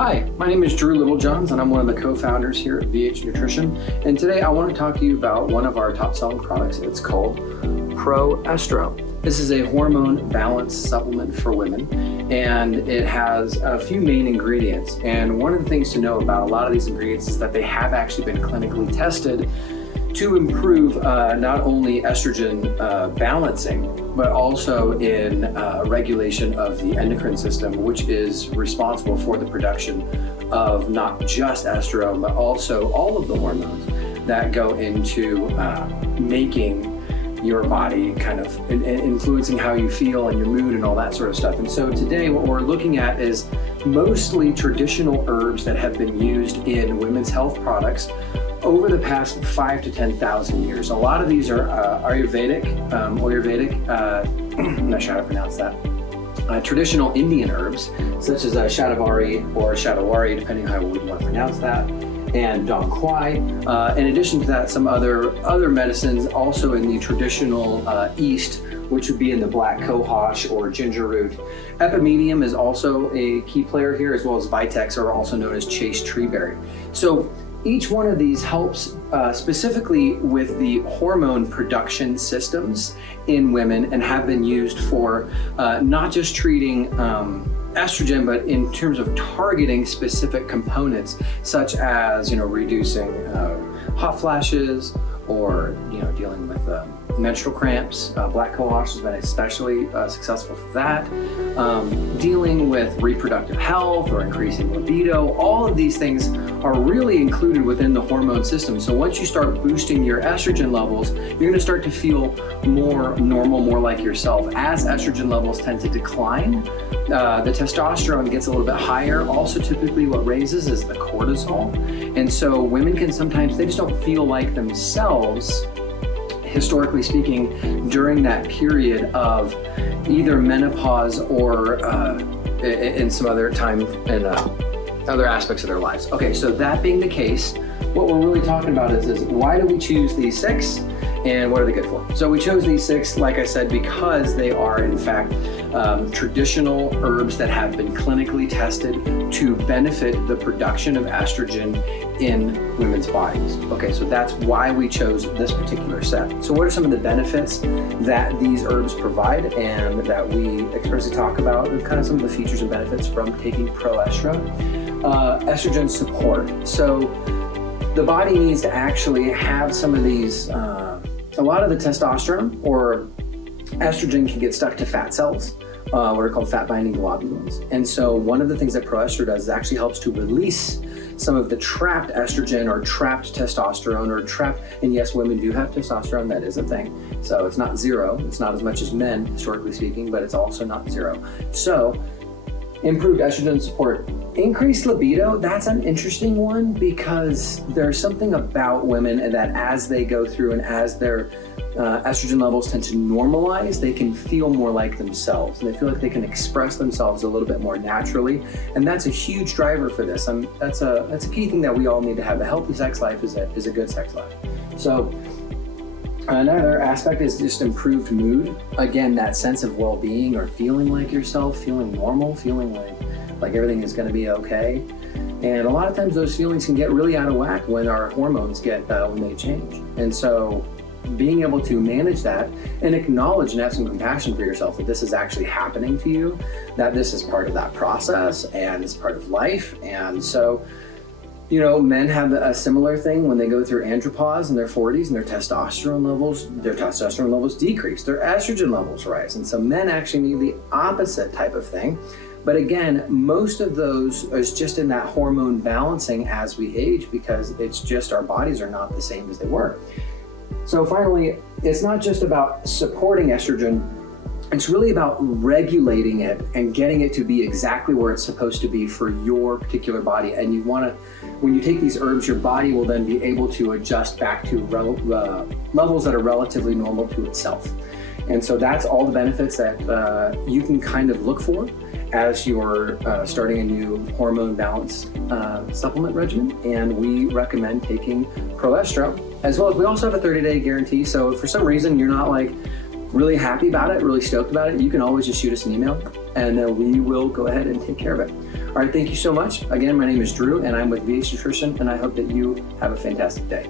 Hi, my name is Drew Littlejohns and I'm one of the co-founders here at VH Nutrition. And today I want to talk to you about one of our top selling products. It's called Proestro. This is a hormone balance supplement for women, and it has a few main ingredients. And one of the things to know about a lot of these ingredients is that they have actually been clinically tested to improve not only estrogen balancing, but also in regulation of the endocrine system, which is responsible for the production of not just estrogen, but also all of the hormones that go into making your body, kind of influencing how you feel and your mood and all that sort of stuff. And so today what we're looking at is mostly traditional herbs that have been used in women's health products over the past 5,000 to 10,000 years. A lot of these are Ayurvedic, I'm not sure how to pronounce that, traditional Indian herbs, such as shatavari or shatawari, depending on how you want to pronounce that, and quai. In addition to that, some other medicines also in the traditional East, which would be in the black cohosh or ginger root. Epimedium is also a key player here, as well as vitex, or also known as chaste treeberry. So each one of these helps specifically with the hormone production systems in women, and have been used for not just treating estrogen, but in terms of targeting specific components, such as reducing hot flashes, or dealing with menstrual cramps. Black cohosh has been especially successful for that. Dealing with reproductive health or increasing libido. All of these things are really included within the hormone system. So once you start boosting your estrogen levels, you're going to start to feel more normal, more like yourself. As estrogen levels tend to decline, the testosterone gets a little bit higher. Also, typically what raises is the cortisol. And so women can sometimes, they just don't feel like themselves, historically speaking, during that period of either menopause or in some other time and other aspects of their lives. Okay, so that being the case, what we're really talking about is why do we choose these 6? And what are they good for? So we chose these 6, like I said, because they are in fact traditional herbs that have been clinically tested to benefit the production of estrogen in women's bodies. Okay, so that's why we chose this particular set. So what are some of the benefits that these herbs provide and that we expressly talk about, and kind of some of the features and benefits from taking Proestro? Estrogen support. So the body needs to actually have some of these, a lot of the testosterone or estrogen can get stuck to fat cells, what are called fat binding globulins. And so one of the things that Proestro does is actually helps to release some of the trapped estrogen or trapped testosterone or trapped, and yes, women do have testosterone, that is a thing. So it's not zero, it's not as much as men, historically speaking, but it's also not zero. So improved estrogen support. Increased libido, that's an interesting one, because there's something about women that as they go through and as their estrogen levels tend to normalize, they can feel more like themselves, and they feel like they can express themselves a little bit more naturally, and that's a huge driver for this. That's a key thing that we all need to have. A healthy sex life is a good sex life. So another aspect is just improved mood. Again, that sense of well-being or feeling like yourself, feeling normal, feeling like everything is going to be okay. And a lot of times those feelings can get really out of whack when our hormones when they change. And so being able to manage that and acknowledge and have some compassion for yourself that this is actually happening to you, that this is part of that process and it's part of life. And so men have a similar thing when they go through andropause in their 40s, and their testosterone levels decrease, their estrogen levels rise. And so men actually need the opposite type of thing. But again, most of those is just in that hormone balancing as we age, because it's just our bodies are not the same as they were. So finally, it's not just about supporting estrogen, it's really about regulating it and getting it to be exactly where it's supposed to be for your particular body. And you want to, when you take these herbs, your body will then be able to adjust back to levels that are relatively normal to itself. And so that's all the benefits that you can kind of look for as you're starting a new hormone balance supplement regimen. And we recommend taking Proestro, as well as we also have a 30-day guarantee. So if for some reason you're not really happy about it, really stoked about it, you can always just shoot us an email, and then we will go ahead and take care of it. All right, thank you so much. Again, my name is Drew, and I'm with VH Nutrition, and I hope that you have a fantastic day.